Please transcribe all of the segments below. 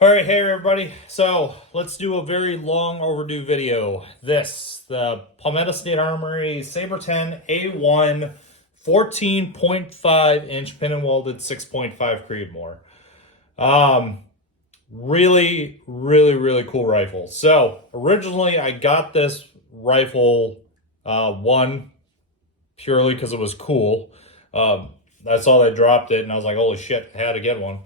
All right, hey everybody. So let's do a very long overdue video. The Palmetto State Armory SABRE-10A1 14.5 inch pin and welded 6.5 Creedmoor. Really cool rifle. So originally I got this rifle one purely because it was cool. That's all. They dropped it and I was like, holy shit, I had to get one.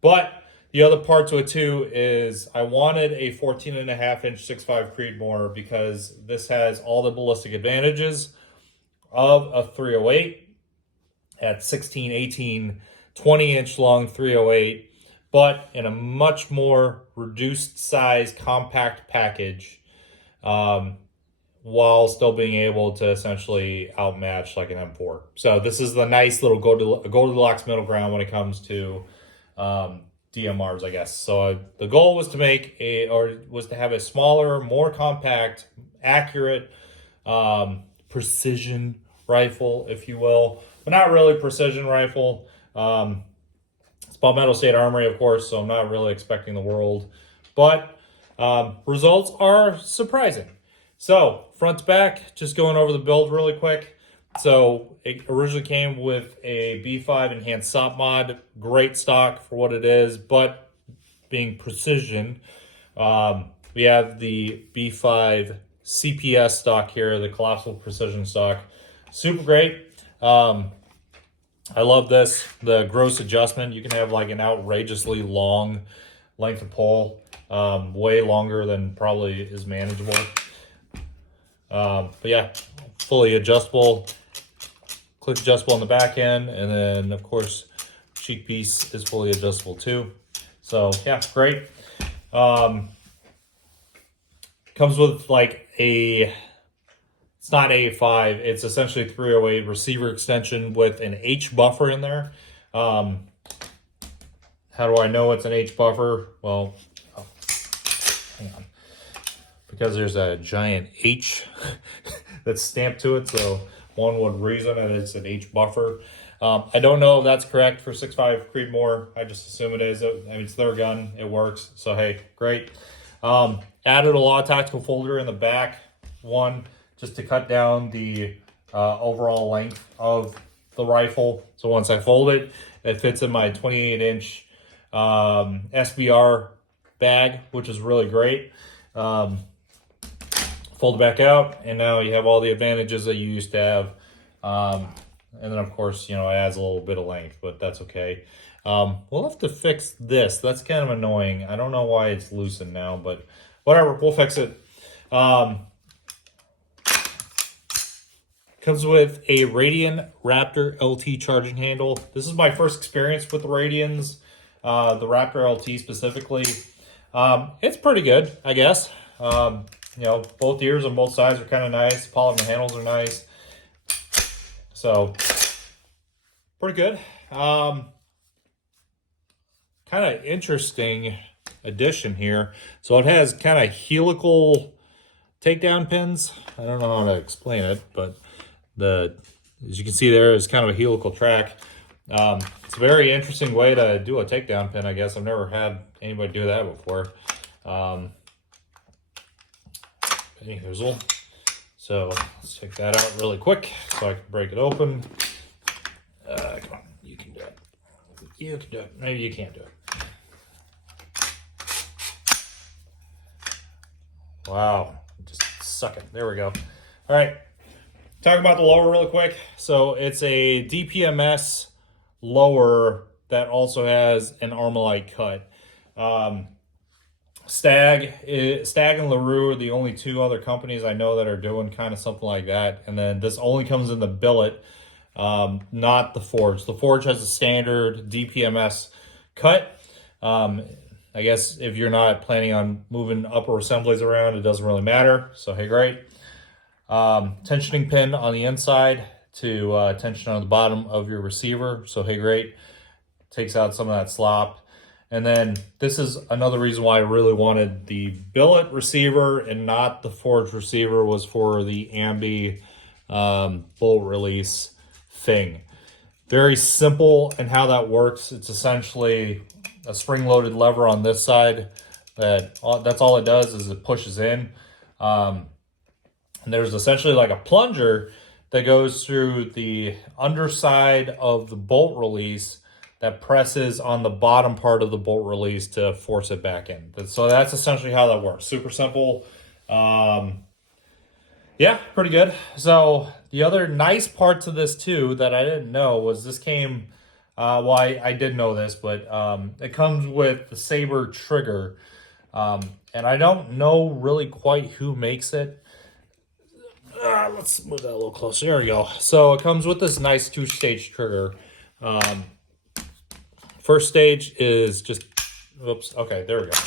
But the other part to it too is I wanted a 14.5 inch 6.5 Creedmoor because this has all the ballistic advantages of a 308 at 16, 18, 20 inch long 308, but in a much more reduced size compact package, while still being able to essentially outmatch like an M4. So this is the nice little Goldilocks middle ground when it comes to DMRs, I guess. So the goal was to have a smaller, more compact, accurate, precision rifle, if you will, but not really precision rifle. It's Palmetto State Armory, of course, so I'm not really expecting the world, but results are surprising. So front to back, just going over the build really quick. So it originally came with a B5 enhanced SOP mod, great stock for what it is, but being precision, we have the B5 CPS stock here, the Colossal Precision stock. Super great. I love this. The gross adjustment, you can have like an outrageously long length of pole, way longer than probably is manageable. But yeah, fully adjustable. Click adjustable on the back end, and then of course cheek piece is fully adjustable too. So yeah, great. Comes with like it's not A5, it's essentially 308 receiver extension with an H buffer in there. How do I know it's an H buffer? Well, hang on, because there's a giant H that's stamped to it, so one would reason that it's an H buffer. I don't know if that's correct for 6.5 Creedmoor. I just assume it is. I mean, it's their gun. It works. So, hey, great. Added a lot of tactical folder in the back, one, just to cut down the overall length of the rifle. So once I fold it, it fits in my 28-inch SBR bag, which is really great. Fold it back out, and now you have all the advantages that you used to have. And then, of course, you know, it adds a little bit of length, but that's okay. We'll have to fix this. That's kind of annoying. I don't know why it's loosened now, but whatever, we'll fix it. Comes with a Radian Raptor LT charging handle. This is my first experience with the Radians, the Raptor LT specifically. It's pretty good, I guess. You know, both ears on both sides are kind of nice. Polymer handles are nice. So, pretty good. Kind of interesting addition here. So it has kind of helical takedown pins. I don't know how to explain it, but as you can see there is kind of a helical track. It's a very interesting way to do a takedown pin, I guess. I've never had anybody do that before. So let's take that out really quick so I can break it open. Come on, you can do it. You can do it. Maybe you can't do it. Wow, just suck it. There we go. All right, talk about the lower really quick. So it's a DPMS lower that also has an Armalite cut. Stag and LaRue are the only two other companies I know that are doing kind of something like that. And then this only comes in the billet, not the Forge. The Forge has a standard DPMS cut. I guess if you're not planning on moving upper assemblies around, it doesn't really matter. So, hey, great. Tensioning pin on the inside to tension on the bottom of your receiver. So, hey, great. Takes out some of that slop. And then this is another reason why I really wanted the billet receiver and not the Forge receiver, was for the ambi bullet release thing. Very simple in how that works. It's essentially a spring-loaded lever on this side. That's all it does is it pushes in. And there's essentially like a plunger that goes through the underside of the bolt release that presses on the bottom part of the bolt release to force it back in. So that's essentially how that works. Super simple. Yeah, pretty good. So the other nice part to this too that I didn't know was this came, well, I did know this, but it comes with the Sabre trigger. And I don't know really quite who makes it. Let's move that a little closer. There we go. So it comes with this nice 2-stage trigger. First stage is just, oops, okay, there we go.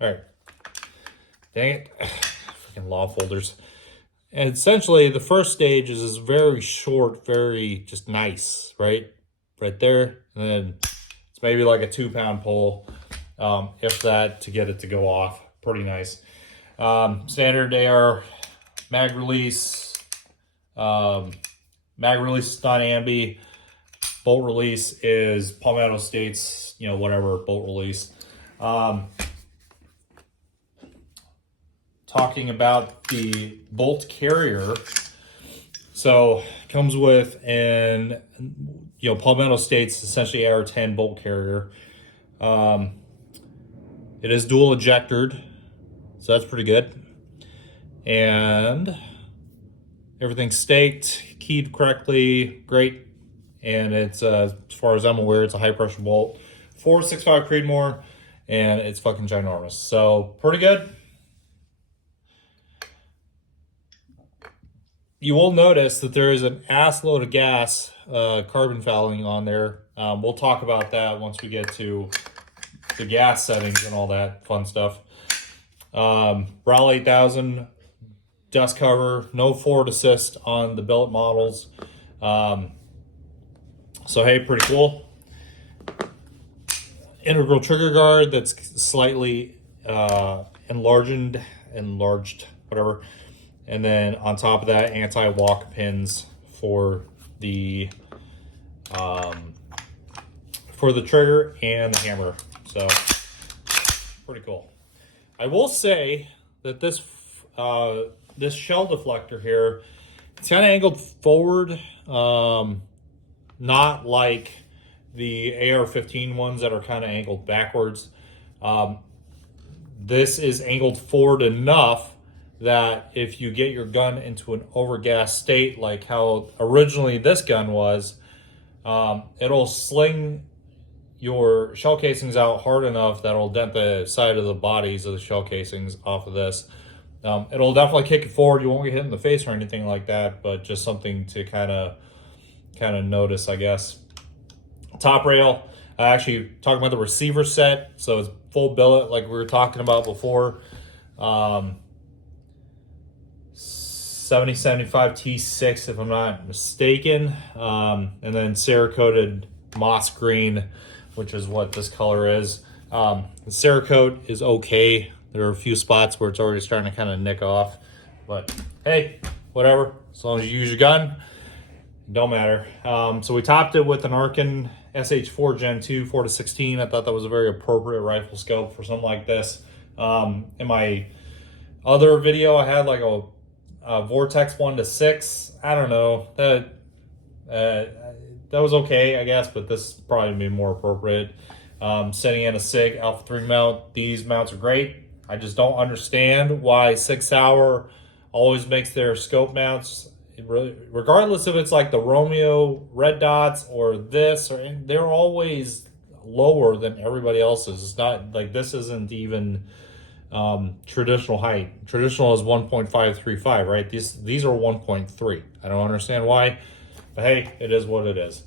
All right. Dang it. Freaking law folders. And essentially, the first stage is this very short, very just nice, right? Right there. And then it's maybe like a 2-pound pull, if that, to get it to go off. Pretty nice. Standard AR mag release. Mag release is not ambi. Bolt release is Palmetto State's, you know, whatever bolt release. Talking about the bolt carrier, so it comes with an, you know, Palmetto State's essentially AR-10 bolt carrier. It is dual ejectored, so that's pretty good, and everything's staked, keyed correctly, great. And it's as far as I'm aware, it's a high pressure bolt, 465 Creedmoor, and it's fucking ginormous. So pretty good. You will notice that there is an ass load of gas, carbon fouling on there. We'll talk about that once we get to the gas settings and all that fun stuff. Bral 8000 dust cover, no forward assist on the billet models. So hey, pretty cool. Integral trigger guard that's slightly enlarged, whatever. And then on top of that, anti-walk pins for the trigger and the hammer. So pretty cool. I will say that this this shell deflector here, it's kind of angled forward, not like the AR-15 ones that are kind of angled backwards. This is angled forward enough that if you get your gun into an overgas state, like how originally this gun was, it'll sling your shell casings out hard enough that it'll dent the side of the bodies of the shell casings off of this. It'll definitely kick it forward. You won't get hit in the face or anything like that, but just something to kind of notice, I guess. Top rail, actually talking about the receiver set, so it's full billet like we were talking about before. 7075 T6 if I'm not mistaken, and then Cerakoted moss green, which is what this color is. The Cerakote is okay. There are a few spots where it's already starting to kind of nick off, but hey, whatever, as long as you use your gun, don't matter. So we topped it with an Arkin SH4 Gen 2 4-16. I thought that was a very appropriate rifle scope for something like this. In my other video, I had like a Vortex 1-6. I don't know, that was okay, I guess, but this probably be more appropriate. Sitting in a SIG Alpha 3 mount, these mounts are great. I just don't understand why Sig Sauer always makes their scope mounts, regardless if it's like the Romeo red dots or this, or they're always lower than everybody else's. It's not like this isn't even traditional height. Traditional is 1.535, right? These are 1.3. I don't understand why, but hey, it is what it is.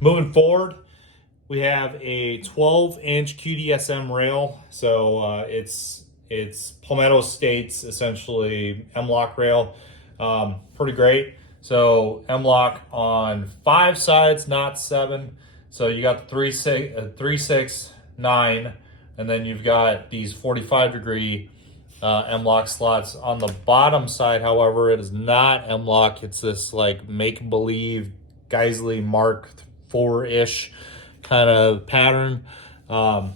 Moving forward, we have a 12-inch QDSM rail. So it's Palmetto State's essentially M-LOK rail. Pretty great. So M-LOK on 5 sides, not 7. So you got the 3, 6, 9, and then you've got these 45-degree M-LOK slots. On the bottom side, however, it is not M-LOK. It's this like make-believe Geisley Mark IV-ish kind of pattern. I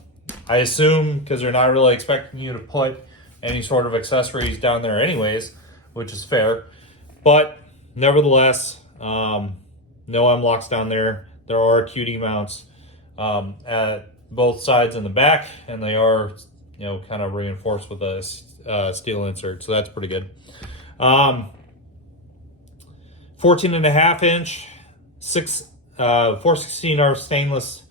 assume because they're not really expecting you to put any sort of accessories down there anyways, which is fair. But nevertheless, no M-locks down there. There are QD mounts at both sides and the back, and they are, kind of reinforced with a steel insert, so that's pretty good. 14.5 inch, 416R stainless.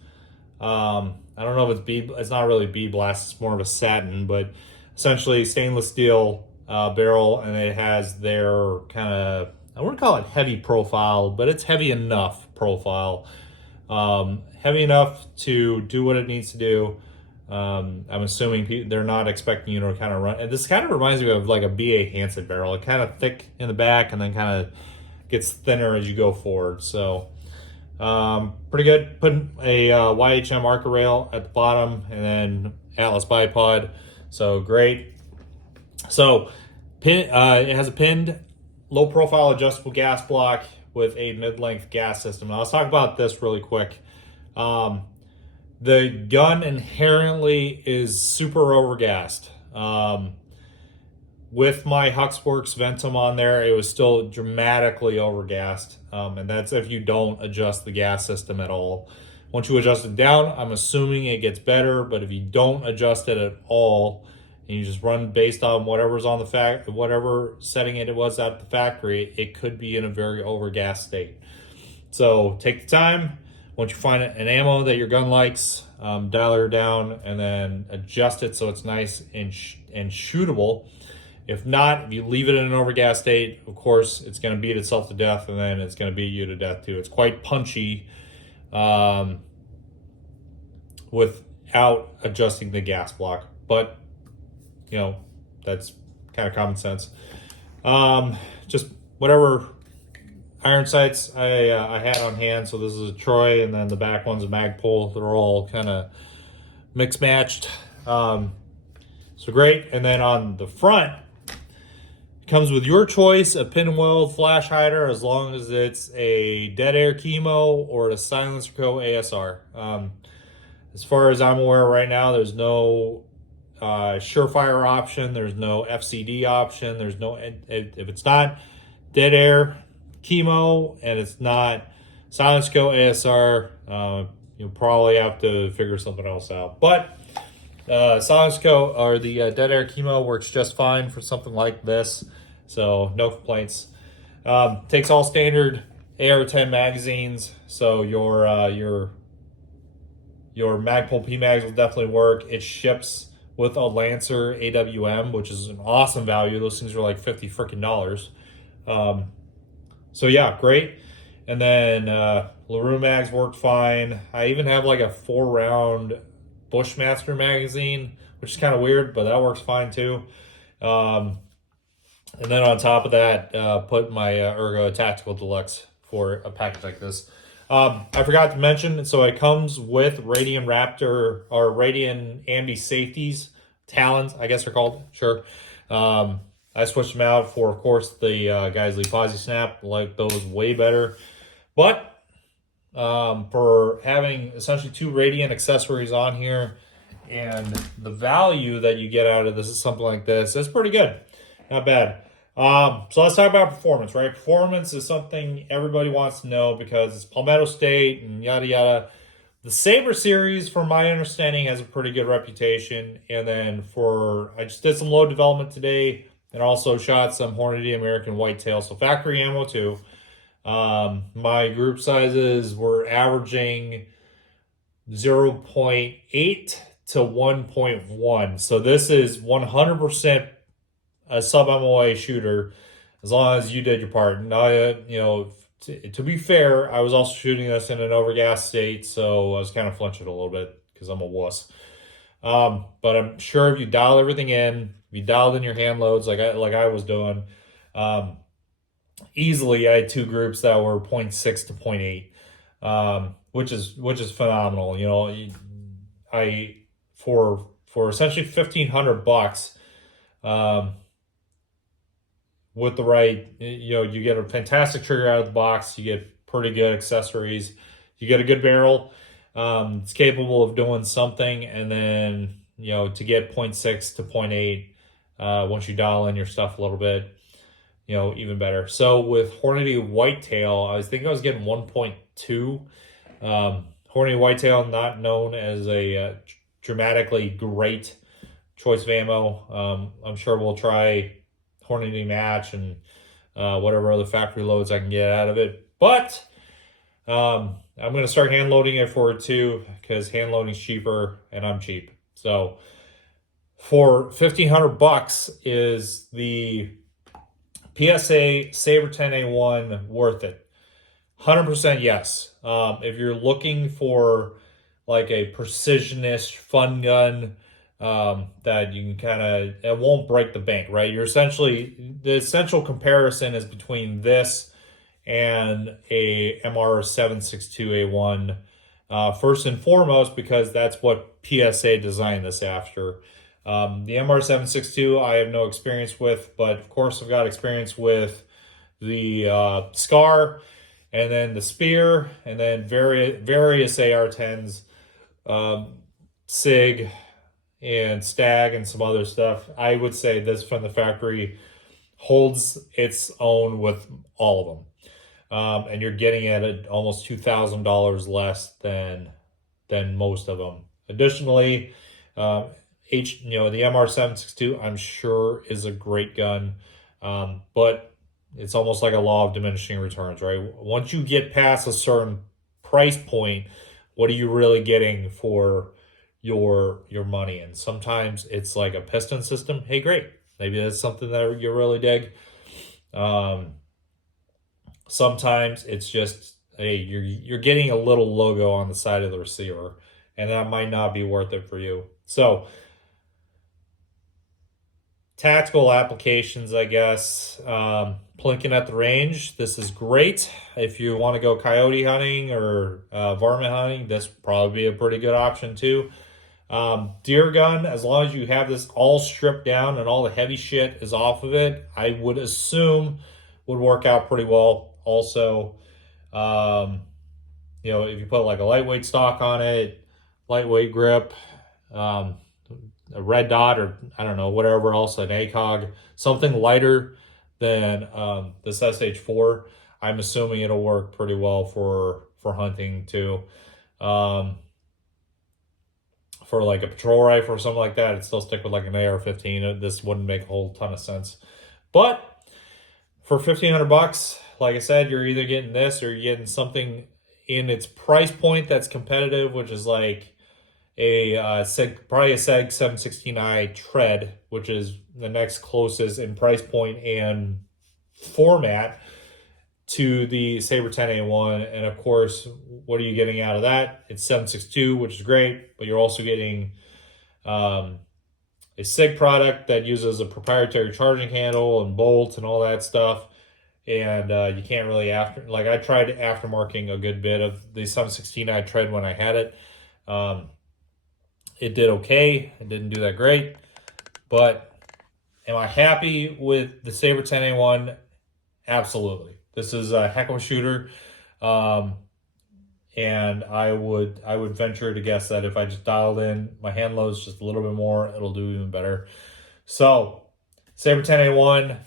I don't know if it's not really bead blast, it's more of a satin, but essentially stainless steel barrel, and it has their kind of, I wouldn't call it heavy profile, but it's heavy enough profile. Heavy enough to do what it needs to do. I'm assuming they're not expecting you to kind of run. And this kind of reminds me of like a B.A. Hansen barrel. It's kind of thick in the back and then kind of gets thinner as you go forward. So pretty good. Putting a YHM Arca rail at the bottom and then Atlas bipod. So great. So it has a pinned low profile adjustable gas block with a mid-length gas system. Now let's talk about this really quick. The gun inherently is super overgassed. With my Huxworks Ventum on there, it was still dramatically overgassed. And that's if you don't adjust the gas system at all. Once you adjust it down, I'm assuming it gets better, but if you don't adjust it at all, and you just run based on whatever's on the whatever setting it was at the factory, it could be in a very overgassed state. So take the time. Once you find an ammo that your gun likes, dial her down and then adjust it so it's nice and shootable. If not, if you leave it in an overgas state, of course, it's going to beat itself to death, and then it's going to beat you to death too. It's quite punchy without adjusting the gas block, but that's kind of common sense. Just whatever iron sights I had on hand. So this is a Troy, and then the back one's a Magpul. They're all kind of mixed matched. So great. And then on the front, it comes with your choice, a pin and weld flash hider, as long as it's a dead air chemo or a Silencer Co. ASR. As far as I'm aware right now, there's no surefire option. There's no FCD option. There's no, if it's not dead air chemo and it's not Silencer Co. ASR, you'll probably have to figure something else out. But Silencer Co. or the dead air chemo works just fine for something like this, so no complaints. Takes all standard AR-10 magazines, so your Magpul PMags will definitely work. It ships with a Lancer AWM, which is an awesome value. Those things are like $50 freaking. So yeah, great. And then LaRue mags worked fine. I even have like a 4-round Bushmaster magazine, which is kind of weird, but that works fine too. And then on top of that, put my Ergo Tactical Deluxe for a package like this. I forgot to mention, so it comes with Radian Raptor or Radian Ambi safeties, Talons, I guess they're called. Sure. I switched them out for, of course, the Geisley Posi Snap. Like those way better. But for having essentially 2 Radian accessories on here and the value that you get out of this is something like this, it's pretty good. Not bad. So let's talk about performance, right? Performance is something everybody wants to know because it's Palmetto State and yada yada. The Sabre series, from my understanding, has a pretty good reputation. And then I just did some load development today and also shot some Hornady American Whitetail, so factory ammo too. My group sizes were averaging 0.8 to 1.1. So this is 100% a sub-MOA shooter, as long as you did your part. Now, to be fair, I was also shooting this in an overgas state, so I was kind of flinching a little bit because I'm a wuss. But I'm sure if you dial everything in, if you dialed in your hand loads like I was doing, easily I had 2 groups that were 0.6 to 0.8, which is phenomenal. For essentially $1,500, with the right, you get a fantastic trigger out of the box. You get pretty good accessories. You get a good barrel. It's capable of doing something, and then, you know, to get 0.6 to 0.8, once you dial in your stuff a little bit, you know, even better. So with Hornady Whitetail, I was getting 1.2. Hornady Whitetail, not known as a dramatically great choice of ammo. I'm sure we'll try Hornady Match and whatever other factory loads I can get out of it. But I'm going to start hand loading it for it too, because hand loading is cheaper and I'm cheap. So for $1,500, is the PSA SABRE-10A1 worth it? 100% yes. If you're looking for like a precisionist fun gun, that you can kind of, it won't break the bank, right? You're essentially, the essential comparison is between this and a MR762A1. First and foremost, because that's what PSA designed this after. The MR762 I have no experience with, but of course I've got experience with the SCAR, and then the Spear, and then various AR-10s, SIG, and Stag, and some other stuff. I would say this from the factory holds its own with all of them. And you're getting it at almost $2,000 less than most of them. Additionally, the MR762, I'm sure, is a great gun, but it's almost like a law of diminishing returns, right? Once you get past a certain price point, what are you really getting for your money? And sometimes it's like a piston system. Hey, great, maybe that's something that you really dig. Sometimes it's just, hey, you're getting a little logo on the side of the receiver, and that might not be worth it for you. So tactical applications, I guess. Plinking at the range, this is great. If you want to go coyote hunting or varmint hunting, this would probably be a pretty good option too. Deer gun, as long as you have this all stripped down and all the heavy shit is off of it, I would assume would work out pretty well. Also, you know, if you put like a lightweight stock on it, lightweight grip, a red dot, or I don't know, whatever else, an ACOG, something lighter than this SH4, I'm assuming it'll work pretty well for hunting too. For like a patrol rifle or something like that, it'd still stick with like an AR-15. This wouldn't make a whole ton of sense. But for $1,500, like I said, you're either getting this or you're getting something in its price point that's competitive, which is like probably a SEG 716i tread, which is the next closest in price point and format to the SABRE-10A1. And of course, what are you getting out of that? It's 7.62, which is great, but you're also getting a SIG product that uses a proprietary charging handle and bolt and all that stuff. And you can't really I tried aftermarking a good bit of the 716i tread when I had it. It did okay. It didn't do that great. But am I happy with the SABRE-10A1? Absolutely. This is a heck of a shooter. And I would venture to guess that if I just dialed in my hand loads just a little bit more, it'll do even better. So SABRE-10A1,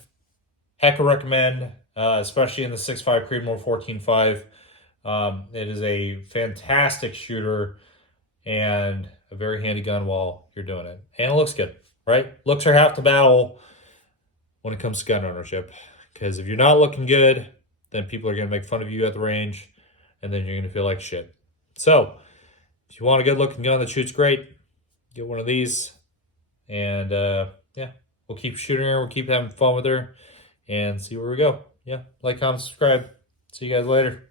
heck of recommend, especially in the 6.5 Creedmoor 14.5. It is a fantastic shooter and a very handy gun while you're doing it. And it looks good, right? Looks are half the battle when it comes to gun ownership. Because if you're not looking good, then people are going to make fun of you at the range, and then you're going to feel like shit. So if you want a good looking gun that shoots great, get one of these. And yeah, we'll keep shooting her. We'll keep having fun with her and see where we go. Yeah, like, comment, subscribe. See you guys later.